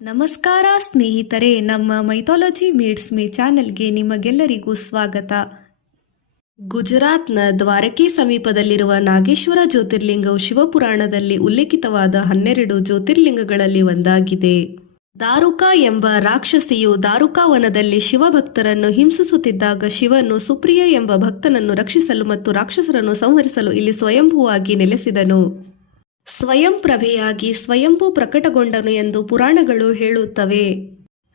ನಮಸ್ಕಾರ ಸ್ನೇಹಿತರೆ, ನಮ್ಮ ಮೈಥಾಲಜಿ ಮೀಡ್ಸ್ ಮೀ ಚಾನೆಲ್ಗೆ ನಿಮಗೆಲ್ಲರಿಗೂ ಸ್ವಾಗತ. ಗುಜರಾತ್ನ ದ್ವಾರಕೆ ಸಮೀಪದಲ್ಲಿರುವ ನಾಗೇಶ್ವರ ಜ್ಯೋತಿರ್ಲಿಂಗವು ಶಿವಪುರಾಣದಲ್ಲಿ ಉಲ್ಲೇಖಿತವಾದ 12 ಜ್ಯೋತಿರ್ಲಿಂಗಗಳಲ್ಲಿ ಒಂದಾಗಿದೆ. ದಾರುಕಾ ಎಂಬ ರಾಕ್ಷಸಿಯು ದಾರುಕಾ ವನದಲ್ಲಿ ಶಿವಭಕ್ತರನ್ನು ಹಿಂಸಿಸುತ್ತಿದ್ದಾಗ ಶಿವನು ಸುಪ್ರಿಯ ಎಂಬ ಭಕ್ತನನ್ನು ರಕ್ಷಿಸಲು ಮತ್ತು ರಾಕ್ಷಸರನ್ನು ಸಂಹರಿಸಲು ಇಲ್ಲಿ ಸ್ವಯಂಭೂವಾಗಿ ನೆಲೆಸಿದನು. ಸ್ವಯಂ ಪ್ರಭೆಯಾಗಿ ಸ್ವಯಂಭೂ ಪ್ರಕಟಗೊಂಡನು ಎಂದು ಪುರಾಣಗಳು ಹೇಳುತ್ತವೆ.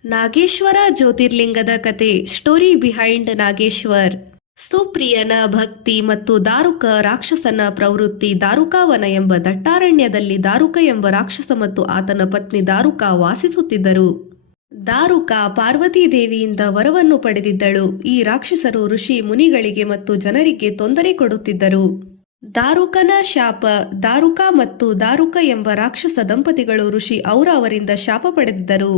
ನಾಗೇಶ್ವರ ಜ್ಯೋತಿರ್ಲಿಂಗದ ಕತೆ. Story behind Nageshwar. ಸುಪ್ರಿಯನ ಭಕ್ತಿ ಮತ್ತು ದಾರುಕ ರಾಕ್ಷಸನ ಪ್ರವೃತ್ತಿ. ದಾರುಕಾವನ ಎಂಬ ದಟ್ಟಾರಣ್ಯದಲ್ಲಿ ದಾರುಕ ಎಂಬ ರಾಕ್ಷಸ ಮತ್ತು ಆತನ ಪತ್ನಿ ದಾರುಕಾ ವಾಸಿಸುತ್ತಿದ್ದರು. ದಾರುಕಾ ಪಾರ್ವತೀ ದೇವಿಯಿಂದ ವರವನ್ನು ಪಡೆದಿದ್ದಳು. ಈ ರಾಕ್ಷಸರು ಋಷಿ ಮುನಿಗಳಿಗೆ ಮತ್ತು ಜನರಿಗೆ ತೊಂದರೆ ಕೊಡುತ್ತಿದ್ದರು. ದಾರುಕನ ಶಾಪ. ದಾರುಕಾ ಮತ್ತು ದಾರುಕ ಎಂಬ ರಾಕ್ಷಸ ದಂಪತಿಗಳು ಋಷಿ ಔರ ಅವರಿಂದ ಶಾಪ ಪಡೆದಿದ್ದರು.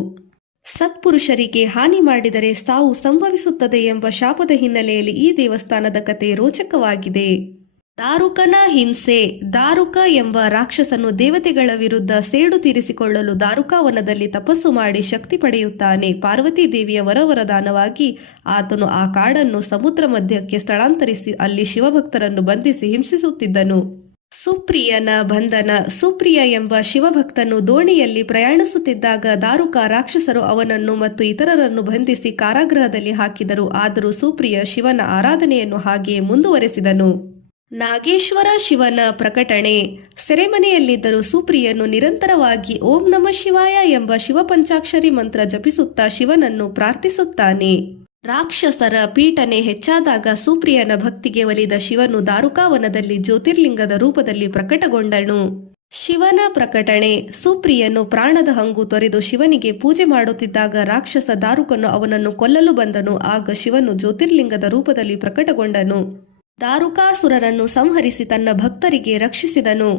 ಸತ್ಪುರುಷರಿಗೆ ಹಾನಿ ಮಾಡಿದರೆ ಸಾವು ಸಂಭವಿಸುತ್ತದೆ ಎಂಬ ಶಾಪದ ಹಿನ್ನೆಲೆಯಲ್ಲಿ ಈ ದೇವಸ್ಥಾನದ ಕತೆ ರೋಚಕವಾಗಿದೆ. ದಾರುಕನ ಹಿಂಸೆ. ದಾರುಕ ಎಂಬ ರಾಕ್ಷಸನು ದೇವತೆಗಳ ವಿರುದ್ಧ ಸೇಡು ತೀರಿಸಿಕೊಳ್ಳಲು ದಾರುಕಾವನದಲ್ಲಿ ತಪಸ್ಸು ಮಾಡಿ ಶಕ್ತಿ ಪಡೆಯುತ್ತಾನೆ. ಪಾರ್ವತೀ ದೇವಿಯ ವರದಾನವಾಗಿ ಆತನು ಆ ಕಾಡನ್ನು ಸಮುದ್ರ ಮಧ್ಯಕ್ಕೆ ಸ್ಥಳಾಂತರಿಸಿ ಅಲ್ಲಿ ಶಿವಭಕ್ತರನ್ನು ಬಂಧಿಸಿ ಹಿಂಸಿಸುತ್ತಿದ್ದನು. ಸುಪ್ರಿಯನ ಬಂಧನ. ಸುಪ್ರಿಯ ಎಂಬ ಶಿವಭಕ್ತನು ದೋಣಿಯಲ್ಲಿ ಪ್ರಯಾಣಿಸುತ್ತಿದ್ದಾಗ ದಾರುಕ ರಾಕ್ಷಸರು ಅವನನ್ನು ಮತ್ತು ಇತರರನ್ನು ಬಂಧಿಸಿ ಕಾರಾಗೃಹದಲ್ಲಿ ಹಾಕಿದರು. ಆದರೂ ಸುಪ್ರಿಯ ಶಿವನ ಆರಾಧನೆಯನ್ನು ಹಾಗೆಯೇ ಮುಂದುವರೆಸಿದನು. ನಾಗೇಶ್ವರ ಶಿವನ ಪ್ರಕಟಣೆ. ಸೆರೆಮನೆಯಲ್ಲಿದ್ದರೂ ಸುಪ್ರಿಯನು ನಿರಂತರವಾಗಿ ಓಂ ನಮಃ ಶಿವಾಯ ಎಂಬ ಶಿವಪಂಚಾಕ್ಷರಿ ಮಂತ್ರ ಜಪಿಸುತ್ತಾ ಶಿವನನ್ನು ಪ್ರಾರ್ಥಿಸುತ್ತಾನೆ. ರಾಕ್ಷಸರ ಪೀಡನೆ ಹೆಚ್ಚಾದಾಗ ಸುಪ್ರಿಯನ ಭಕ್ತಿಗೆ ಒಲಿದ ಶಿವನು ದಾರುಕಾವನದಲ್ಲಿ ಜ್ಯೋತಿರ್ಲಿಂಗದ ರೂಪದಲ್ಲಿ ಪ್ರಕಟಗೊಂಡನು. ಶಿವನ ಪ್ರಕಟಣೆ. ಸುಪ್ರಿಯನು ಪ್ರಾಣದ ಹಂಗು ತೊರೆದು ಶಿವನಿಗೆ ಪೂಜೆ ಮಾಡುತ್ತಿದ್ದಾಗ ರಾಕ್ಷಸ ದಾರುಕನು ಅವನನ್ನು ಕೊಲ್ಲಲು ಬಂದನು. ಆಗ ಶಿವನು ಜ್ಯೋತಿರ್ಲಿಂಗದ ರೂಪದಲ್ಲಿ ಪ್ರಕಟಗೊಂಡನು. ದಾರುಕಾಸುರರನ್ನು ಸಂಹರಿಸಿ ತನ್ನ ಭಕ್ತರಿಗೆ ರಕ್ಷಿಸಿದನು.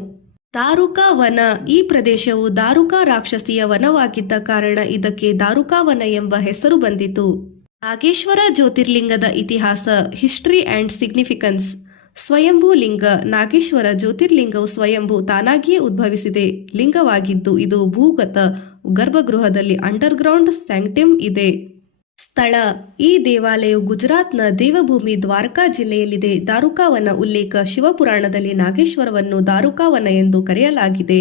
ದಾರುಕಾ ವನ. ಈ ಪ್ರದೇಶವು ದಾರುಕಾ ರಾಕ್ಷಸಿಯ ವನವಾಗಿದ್ದ ಕಾರಣ ಇದಕ್ಕೆ ದಾರುಕಾವನ ಎಂಬ ಹೆಸರು ಬಂದಿತು. ನಾಗೇಶ್ವರ ಜ್ಯೋತಿರ್ಲಿಂಗದ ಇತಿಹಾಸ. History and significance. ಸ್ವಯಂಭೂ ಲಿಂಗ. ನಾಗೇಶ್ವರ ಜ್ಯೋತಿರ್ಲಿಂಗವು ಸ್ವಯಂಭೂ ತಾನಾಗಿಯೇ ಉದ್ಭವಿಸಿದೆ ಲಿಂಗವಾಗಿದ್ದು ಇದು ಭೂಗತ ಗರ್ಭಗೃಹದಲ್ಲಿ ಅಂಡರ್ಗ್ರೌಂಡ್ ಸ್ಯಾಂಕ್ಟಮ್ ಇದೆ. ಸ್ಥಳ. ಈ ದೇವಾಲಯವು ಗುಜರಾತ್ನ ದೇವಭೂಮಿ ದ್ವಾರಕಾ ಜಿಲ್ಲೆಯಲ್ಲಿದೆ. ದಾರುಕಾವನ ಉಲ್ಲೇಖ. ಶಿವಪುರಾಣದಲ್ಲಿ ನಾಗೇಶ್ವರವನ್ನು ದಾರುಕಾವನ ಎಂದು ಕರೆಯಲಾಗಿದೆ.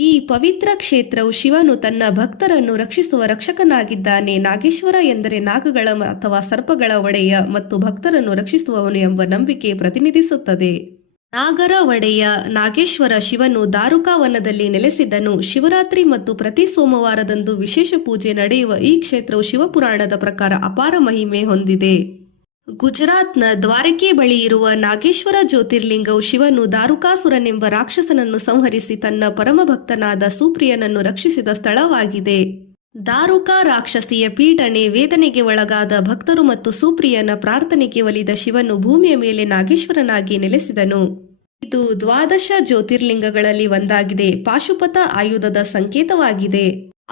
ಈ ಪವಿತ್ರ ಕ್ಷೇತ್ರವು ಶಿವನು ತನ್ನ ಭಕ್ತರನ್ನು ರಕ್ಷಿಸುವ ರಕ್ಷಕನಾಗಿದ್ದಾನೆ. ನಾಗೇಶ್ವರ ಎಂದರೆ ನಾಗಗಳ ಅಥವಾ ಸರ್ಪಗಳ ಒಡೆಯ ಮತ್ತು ಭಕ್ತರನ್ನು ರಕ್ಷಿಸುವವನು ಎಂಬ ನಂಬಿಕೆ ಪ್ರತಿನಿಧಿಸುತ್ತದೆ. ನಾಗರ ಒಡೆಯ. ನಾಗೇಶ್ವರ ಶಿವನು ದಾರುಕಾವನದಲ್ಲಿ ನೆಲೆಸಿದ್ದನು. ಶಿವರಾತ್ರಿ ಮತ್ತು ಪ್ರತಿ ಸೋಮವಾರದಂದು ವಿಶೇಷ ಪೂಜೆ ನಡೆಯುವ ಈ ಕ್ಷೇತ್ರವು ಶಿವಪುರಾಣದ ಪ್ರಕಾರ ಅಪಾರ ಮಹಿಮೆ ಹೊಂದಿದೆ. ಗುಜರಾತ್ನ ದ್ವಾರಕೆ ಬಳಿ ಇರುವ ನಾಗೇಶ್ವರ ಜ್ಯೋತಿರ್ಲಿಂಗವು ಶಿವನು ದಾರುಕಾಸುರನೆಂಬ ರಾಕ್ಷಸನನ್ನು ಸಂಹರಿಸಿ ತನ್ನ ಪರಮಭಕ್ತನಾದ ಸುಪ್ರಿಯನನ್ನು ರಕ್ಷಿಸಿದ ಸ್ಥಳವಾಗಿದೆ. ದಾರುಕಾ ರಾಕ್ಷಸಿಯ ಪೀಡನೆ ವೇದನೆಗೆ ಒಳಗಾದ ಭಕ್ತರು ಮತ್ತು ಸುಪ್ರಿಯನ ಪ್ರಾರ್ಥನೆಗೆ ಒಲಿದ ಶಿವನು ಭೂಮಿಯ ಮೇಲೆ ನಾಗೇಶ್ವರನಾಗಿ ನೆಲೆಸಿದನು. ಇದು 12 ಜ್ಯೋತಿರ್ಲಿಂಗಗಳಲ್ಲಿ ಒಂದಾಗಿದೆ. ಪಾಶುಪತ ಆಯುಧದ ಸಂಕೇತವಾಗಿದೆ.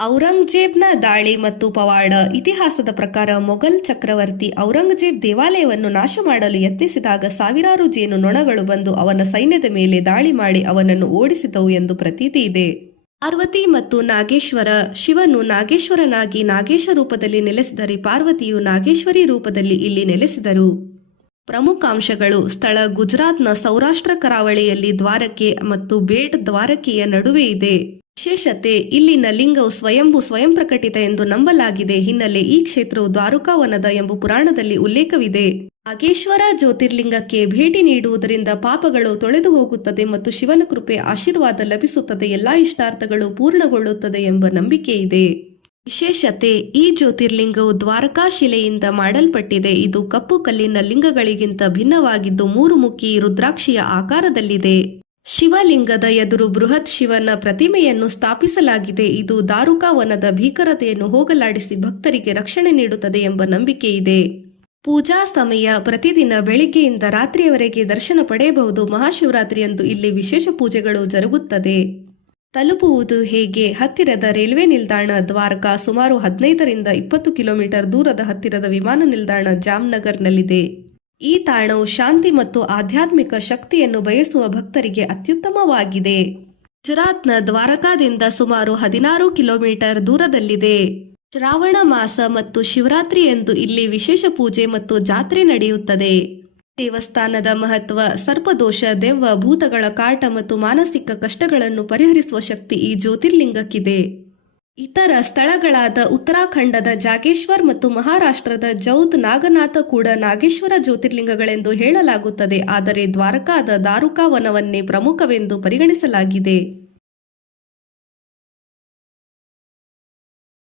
ಔರಂಗಜೇಬ್ನ ದಾಳಿ ಮತ್ತು ಪವಾಡ. ಇತಿಹಾಸದ ಪ್ರಕಾರ ಮೊಘಲ್ ಚಕ್ರವರ್ತಿ ಔರಂಗಜೇಬ್ ದೇವಾಲಯವನ್ನು ನಾಶ ಮಾಡಲು ಯತ್ನಿಸಿದಾಗ ಸಾವಿರಾರು ಜೇನು ನೊಣಗಳು ಬಂದು ಅವನ ಸೈನ್ಯದ ಮೇಲೆ ದಾಳಿ ಮಾಡಿ ಅವನನ್ನು ಓಡಿಸಿದವು ಎಂದು ಪ್ರತೀತಿ ಇದೆ. ಪಾರ್ವತಿ ಮತ್ತು ನಾಗೇಶ್ವರ. ಶಿವನು ನಾಗೇಶ್ವರನಾಗಿ ನಾಗೇಶ ರೂಪದಲ್ಲಿ ನೆಲೆಸಿದರೆ ಪಾರ್ವತಿಯು ನಾಗೇಶ್ವರಿ ರೂಪದಲ್ಲಿ ಇಲ್ಲಿ ನೆಲೆಸಿದರು. ಪ್ರಮುಖಾಂಶಗಳು. ಸ್ಥಳ. ಗುಜರಾತ್ನ ಸೌರಾಷ್ಟ್ರ ಕರಾವಳಿಯಲ್ಲಿ ದ್ವಾರಕೆ ಮತ್ತು ಬೇಟ್ ದ್ವಾರಕೆಯ ನಡುವೆ ಇದೆ. ವಿಶೇಷತೆ. ಇಲ್ಲಿನ ಲಿಂಗವು ಸ್ವಯಂ ಪ್ರಕಟಿತ ಎಂದು ನಂಬಲಾಗಿದೆ. ಹಿನ್ನೆಲೆ. ಈ ಕ್ಷೇತ್ರವು ದ್ವಾರಕಾವನದ ಎಂಬ ಪುರಾಣದಲ್ಲಿ ಉಲ್ಲೇಖವಿದೆ. ನಾಗೇಶ್ವರ ಜ್ಯೋತಿರ್ಲಿಂಗಕ್ಕೆ ಭೇಟಿ ನೀಡುವುದರಿಂದ ಪಾಪಗಳು ತೊಳೆದು ಹೋಗುತ್ತದೆ ಮತ್ತು ಶಿವನ ಕೃಪೆ ಆಶೀರ್ವಾದ ಲಭಿಸುತ್ತದೆ. ಎಲ್ಲಾ ಇಷ್ಟಾರ್ಥಗಳು ಪೂರ್ಣಗೊಳ್ಳುತ್ತದೆ ಎಂಬ ನಂಬಿಕೆ ಇದೆ. ವಿಶೇಷತೆ. ಈ ಜ್ಯೋತಿರ್ಲಿಂಗವು ದ್ವಾರಕಾ ಶಿಲೆಯಿಂದ ಮಾಡಲ್ಪಟ್ಟಿದೆ. ಇದು ಕಪ್ಪು ಕಲ್ಲಿನ ಲಿಂಗಗಳಿಗಿಂತ ಭಿನ್ನವಾಗಿದ್ದು 3 ಮುಖಿ ರುದ್ರಾಕ್ಷಿಯ ಆಕಾರದಲ್ಲಿದೆ. ಶಿವಲಿಂಗದ ಎದುರು ಬೃಹತ್ ಶಿವನ ಪ್ರತಿಮೆಯನ್ನು ಸ್ಥಾಪಿಸಲಾಗಿದೆ. ಇದು ದಾರುಕಾವನದ ಭೀಕರತೆಯನ್ನು ಹೋಗಲಾಡಿಸಿ ಭಕ್ತರಿಗೆ ರಕ್ಷಣೆ ನೀಡುತ್ತದೆ ಎಂಬ ನಂಬಿಕೆ ಇದೆ. ಪೂಜಾ ಸಮಯ. ಪ್ರತಿದಿನ ಬೆಳಿಗ್ಗೆಯಿಂದ ರಾತ್ರಿಯವರೆಗೆ ದರ್ಶನ ಪಡೆಯಬಹುದು. ಮಹಾಶಿವರಾತ್ರಿಯಂದು ಇಲ್ಲಿ ವಿಶೇಷ ಪೂಜೆಗಳು ಜರುಗುತ್ತದೆ. ತಲುಪುವುದು ಹೇಗೆ. ಹತ್ತಿರದ ರೈಲ್ವೆ ನಿಲ್ದಾಣ ದ್ವಾರಕಾ. ಸುಮಾರು 15 ರಿಂದ 20 ಕಿಲೋಮೀಟರ್ ದೂರದ ಹತ್ತಿರದ ವಿಮಾನ ನಿಲ್ದಾಣ ಜಾಮ್ನಗರ್ನಲ್ಲಿದೆ. ಈ ತಾಣವು ಶಾಂತಿ ಮತ್ತು ಆಧ್ಯಾತ್ಮಿಕ ಶಕ್ತಿಯನ್ನು ಬಯಸುವ ಭಕ್ತರಿಗೆ ಅತ್ಯುತ್ತಮವಾಗಿದೆ. ಗುಜರಾತ್ನ ದ್ವಾರಕಾದಿಂದ ಸುಮಾರು 16 ಕಿಲೋಮೀಟರ್ ದೂರದಲ್ಲಿದೆ. ಶ್ರಾವಣ ಮಾಸ ಮತ್ತು ಶಿವರಾತ್ರಿ ಎಂದು ಇಲ್ಲಿ ವಿಶೇಷ ಪೂಜೆ ಮತ್ತು ಜಾತ್ರೆ ನಡೆಯುತ್ತದೆ. ದೇವಸ್ಥಾನದ ಮಹತ್ವ: ಸರ್ಪದೋಷ, ದೆವ್ವ, ಭೂತಗಳ ಕಾಟ ಮತ್ತು ಮಾನಸಿಕ ಕಷ್ಟಗಳನ್ನು ಪರಿಹರಿಸುವ ಶಕ್ತಿ ಈ ಜ್ಯೋತಿರ್ಲಿಂಗಕ್ಕಿದೆ. ಇತರ ಸ್ಥಳಗಳಾದ ಉತ್ತರಾಖಂಡದ ಜಾಗೇಶ್ವರ್ ಮತ್ತು ಮಹಾರಾಷ್ಟ್ರದ ಜೌದ್, ನಾಗನಾಥ ಕೂಡ ನಾಗೇಶ್ವರ ಜ್ಯೋತಿರ್ಲಿಂಗಗಳೆಂದು ಹೇಳಲಾಗುತ್ತದೆ, ಆದರೆ ದ್ವಾರಕಾದ ದಾರುಕಾ ವನವನ್ನೇ ಪ್ರಮುಖವೆಂದು ಪರಿಗಣಿಸಲಾಗಿದೆ.